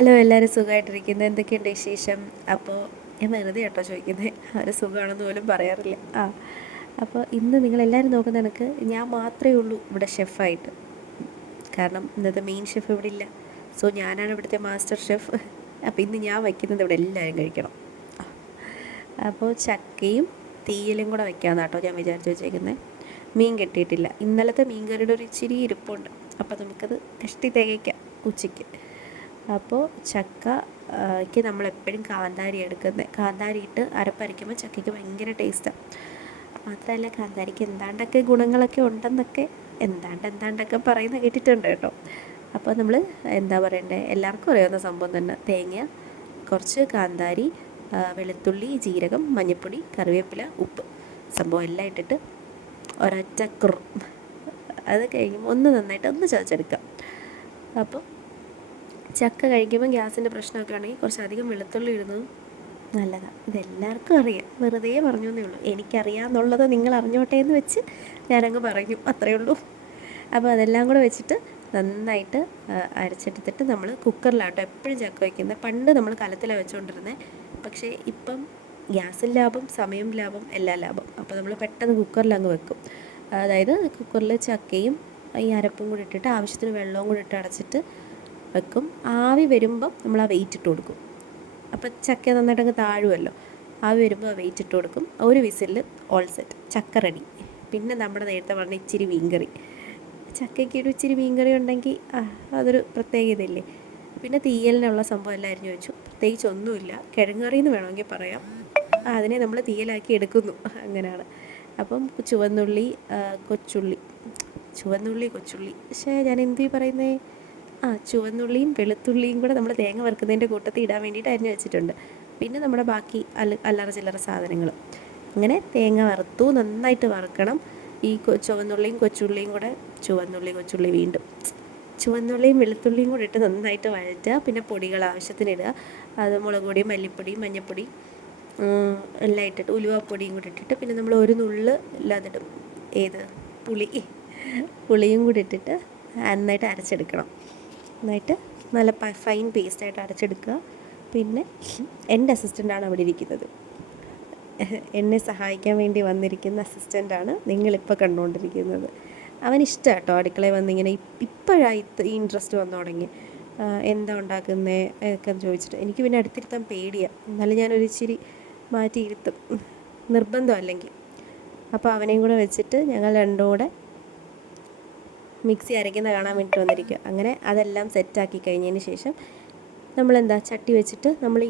Hello എല്ലാവരും സുഖമായിട്ടിരിക്കുന്നത് എന്തൊക്കെയുണ്ട് വിശേഷം? അപ്പോൾ ഞാൻ വെറുതെ കേട്ടോ ചോദിക്കുന്നത് അവർ സുഖമാണെന്ന് പോലും പറയാറില്ല. ആ അപ്പോൾ ഇന്ന് നിങ്ങളെല്ലാവരും നോക്കുന്ന എനിക്ക് ഞാൻ മാത്രമേ ഉള്ളൂ ഇവിടെ ഷെഫായിട്ട്. കാരണം ഇന്നത്തെ മെയിൻ ഷെഫ് ഇവിടെ ഇല്ല. സോ ഞാനാണ് ഇവിടുത്തെ മാസ്റ്റർ ഷെഫ് അപ്പോൾ ഇന്ന് ഞാൻ വയ്ക്കുന്നത് ഇവിടെ എല്ലാവരും കഴിക്കണം. അപ്പോൾ ചക്കയും തീയലും കൂടെ വെക്കാമെന്ന് കേട്ടോ ഞാൻ വിചാരിച്ച് വെച്ചേക്കുന്നത് മീൻ കെട്ടിയിട്ടില്ല. ഇന്നലത്തെ മീൻ കറിയുടെ ഒരു ഇച്ചിരി ഇരിപ്പുണ്ട്. അപ്പോൾ നമുക്കത് കഷ്ടി തികയ്ക്കാം ഉച്ചയ്ക്ക്. അപ്പോൾ ചക്കയ്ക്ക് നമ്മൾ എപ്പോഴും കാന്താരി എടുക്കുന്നത് കാന്താരി ഇട്ട് അരപ്പരയ്ക്കുമ്പോൾ ചക്കയ്ക്ക് ഭയങ്കര ടേസ്റ്റാണ് മാത്രമല്ല കാന്താരിക്ക് എന്താണ്ടൊക്കെ ഗുണങ്ങളൊക്കെ ഉണ്ടെന്നൊക്കെ എന്താണ്ട് എന്താണ്ടൊക്കെ പറയുന്ന കേട്ടിട്ടുണ്ട് കേട്ടോ. അപ്പോൾ നമ്മൾ എന്താ പറയണ്ടേ എല്ലാവർക്കും അറിയാവുന്ന സംഭവം തന്നെ. തേങ്ങ കുറച്ച് കാന്താരി വെളുത്തുള്ളി ജീരകം മഞ്ഞൾപ്പൊടി കറിവേപ്പില ഉപ്പ്. സംഭവം എല്ലാം ഇട്ടിട്ട് ഒരൊറ്റ കുറു. അത് കഴിയുമ്പോൾ ഒന്ന് നന്നായിട്ട് ഒന്ന് ചതച്ചെടുക്കാം. അപ്പോൾ ചക്ക കഴിക്കുമ്പോൾ ഗ്യാസിന്റെ പ്രശ്നമൊക്കെ ആണെങ്കിൽ കുറച്ചധികം വെളുത്തുള്ളി ഇടുന്നതും നല്ലതാണ് ഇതെല്ലാവർക്കും അറിയാം. വെറുതെ പറഞ്ഞു എന്നേ ഉള്ളൂ. എനിക്കറിയാമെന്നുള്ളത് നിങ്ങൾ അറിഞ്ഞോട്ടെ എന്ന് വെച്ച് ഞാനങ്ങ് പറഞ്ഞു. അത്രയേ ഉള്ളൂ. അപ്പോൾ അതെല്ലാം കൂടെ വെച്ചിട്ട് നന്നായിട്ട് അരച്ചെടുത്തിട്ട് നമ്മൾ കുക്കറിലാട്ടോ എപ്പോഴും ചക്ക വയ്ക്കുന്നത്. പണ്ട് നമ്മൾ കലത്തിലാണ് വെച്ചുകൊണ്ടിരുന്നത് പക്ഷേ ഇപ്പം ഗ്യാസും ലാഭം സമയം ലാഭം എല്ലാ ലാഭം. അപ്പോൾ നമ്മൾ പെട്ടെന്ന് കുക്കറിൽ അങ്ങ് വെക്കും. അതായത് കുക്കറിൽ ചക്കയും ഈ അരപ്പും കൂടി ഇട്ടിട്ട് ആവശ്യത്തിന് വെള്ളവും കൂടി ഇട്ട് അടച്ചിട്ട് വെക്കും. ആവി വരുമ്പം നമ്മൾ ആ വെയിറ്റ് ഇട്ട് കൊടുക്കും. അപ്പോൾ ചക്ക നന്നായിട്ട് അങ്ങ് താഴുമല്ലോ ആവി വരുമ്പോൾ വെയിറ്റ് ഇട്ട് കൊടുക്കും. ഒരു വിസിലിൽ ഓൾ സെറ്റ് ചക്ക റെഡി പിന്നെ നമ്മുടെ നേരത്തെ പറഞ്ഞ ഇച്ചിരി മീൻകറി. ചക്കയ്ക്ക് ഒരു ഇച്ചിരി മീൻകറി ഉണ്ടെങ്കിൽ അതൊരു പ്രത്യേകതയില്ലേ? പിന്നെ തീയലിനുള്ള സംഭവം എല്ലാം അരിഞ്ഞു വെച്ചു പ്രത്യേകിച്ച് ഒന്നുമില്ല. കിഴങ്ങറി എന്ന് വേണമെങ്കിൽ പറയാം. അതിനെ നമ്മൾ തീയലാക്കി എടുക്കുന്നു. അങ്ങനെയാണ്. അപ്പം ചുവന്നുള്ളി കൊച്ചുള്ളി. ചുവന്നുള്ളി കൊച്ചുള്ളി. പക്ഷേ ഞാൻ എന്തു പറയുന്നേ? ആ ചുവന്നുള്ളിയും വെളുത്തുള്ളിയും കൂടെ നമ്മൾ തേങ്ങ വറുക്കുന്നതിന്റെ കൂട്ടത്തിൽ ഇടാൻ വേണ്ടിയിട്ട് അരിഞ്ഞു വെച്ചിട്ടുണ്ട്. പിന്നെ നമ്മുടെ ബാക്കി അല്ല അല്ലറ ചില്ലറ സാധനങ്ങൾ അങ്ങനെ തേങ്ങ വറുത്തു നന്നായിട്ട് വറുക്കണം. ഈ ചുവന്നുള്ളിയും കൊച്ചുള്ളിയും കൂടെ ചുവന്നുള്ളി കൊച്ചുള്ളി വീണ്ടും. ചുവന്നുള്ളിയും വെളുത്തുള്ളിയും കൂടെ ഇട്ട് നന്നായിട്ട് വഴറ്റുക. പിന്നെ പൊടികൾ ആവശ്യത്തിന് ഇടുക. അത് മുളക് പൊടിയും മല്ലിപ്പൊടിയും മഞ്ഞൾപ്പൊടി എല്ലാം ഇട്ടിട്ട് ഉലുവപ്പൊടിയും കൂടി ഇട്ടിട്ട് പിന്നെ നമ്മൾ ഒരു നുള്ള് ഇല്ലാതിടും. ഏത്? പുളി. പുളിയും കൂടി ഇട്ടിട്ട് നന്നായിട്ട് അരച്ചെടുക്കണം. നന്നായിട്ട് നല്ല ഫൈൻ പേസ്റ്റായിട്ട് അരച്ചെടുക്കുക. പിന്നെ എന്റെ അസിസ്റ്റന്റാണ് അവിടെ ഇരിക്കുന്നത്. എന്നെ സഹായിക്കാൻ വേണ്ടി വന്നിരിക്കുന്ന അസിസ്റ്റന്റാണ് നിങ്ങളിപ്പോൾ കണ്ടുകൊണ്ടിരിക്കുന്നത്. അവൻ ഇഷ്ടം കേട്ടോ അടുക്കളയിൽ വന്നിങ്ങനെ ഇപ്പോഴായി ഈ ഇൻട്രസ്റ്റ് വന്നു തുടങ്ങി. എന്താ ഉണ്ടാക്കുന്നത് ഒക്കെ ചോദിച്ചിട്ട്. എനിക്ക് പിന്നെ അടുത്തിരുത്താൻ പേടിയാണ് എന്നാലും ഞാനൊരു ഇച്ചിരി മാറ്റിയിരുത്തും. നിർബന്ധം അല്ലെങ്കിൽ. അപ്പോൾ അവനെയും കൂടെ വെച്ചിട്ട് ഞങ്ങൾ രണ്ടും കൂടെ മിക്സി അരയ്ക്കുന്ന കാണാൻ വേണ്ടി വന്നിരിക്കുക അങ്ങനെ അതെല്ലാം സെറ്റാക്കി കഴിഞ്ഞതിന് ശേഷം നമ്മളെന്താ ചട്ടി വെച്ചിട്ട് നമ്മൾ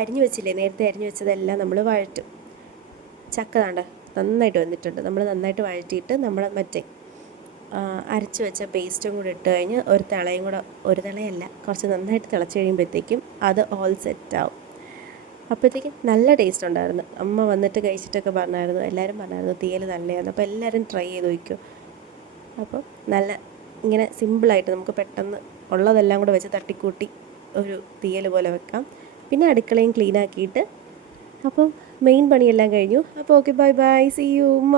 അരിഞ്ഞു വെച്ചില്ലേ നേരത്തെ അരിഞ്ഞു വെച്ചതെല്ലാം നമ്മൾ വഴറ്റും. ചക്ക താണ്ട നന്നായിട്ട് വന്നിട്ടുണ്ട്. നമ്മൾ നന്നായിട്ട് വഴറ്റിയിട്ട് നമ്മൾ മറ്റേ അരച്ച് വെച്ച പേസ്റ്റും കൂടി ഇട്ട് കഴിഞ്ഞ് ഒരു തിളയും കൂടെ ഒരു തിളയല്ല കുറച്ച് നന്നായിട്ട് തിളച്ച് കഴിയുമ്പോഴത്തേക്കും അത് ഓൾ സെറ്റ് ആവും. അപ്പോഴത്തേക്കും നല്ല ടേസ്റ്റ് ഉണ്ടായിരുന്നു. അമ്മ വന്നിട്ട് കഴിച്ചിട്ടൊക്കെ പറഞ്ഞായിരുന്നു എല്ലാവരും പറഞ്ഞായിരുന്നു തീയൽ നല്ലതാണ് അപ്പോൾ എല്ലാവരും ട്രൈ ചെയ്ത് നോക്കൂ അപ്പോൾ നല്ല ഇങ്ങനെ സിമ്പിളായിട്ട് നമുക്ക് പെട്ടെന്ന് ഉള്ളതെല്ലാം കൂടെ വെച്ച് തട്ടിക്കൂട്ടി ഒരു തീയൽ പോലെ വെക്കാം. പിന്നെ അടുക്കളയും ക്ലീൻ ആക്കിയിട്ട് അപ്പോൾ മെയിൻ പണിയെല്ലാം കഴിഞ്ഞു. അപ്പോൾ okay bye bye see you ഉമ്മ.